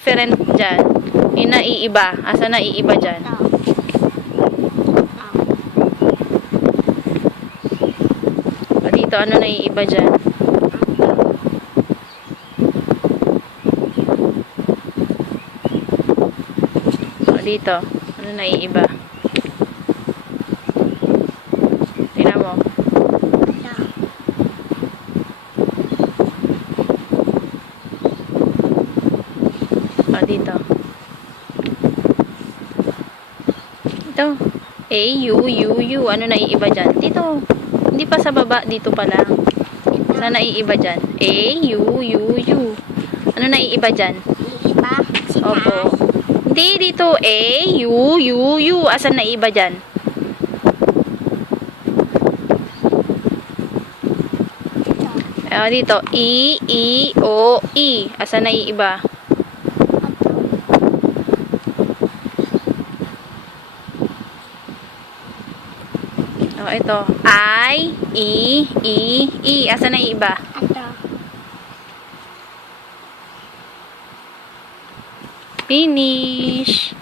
Different dyan. Yung naiiba. Asa naiiba dyan? O dito, ano naiiba dyan? O dito, ano naiiba? Tingnan mo. O dito. Ito. A, U, U, U. Ano naiiba dyan? Dito. Hindi pa sa baba. Dito pa lang. Saan naiiba dyan? A, U, U, U. Ano naiiba dyan? Iiba? Si Opo. taas? Hindi, dito. A, U, U, U. Asan naiiba dyan? Dito. E, E, O, E. Asan naiiba? Ito. I, E, E, E. Asan naiiba? Ito. Finish.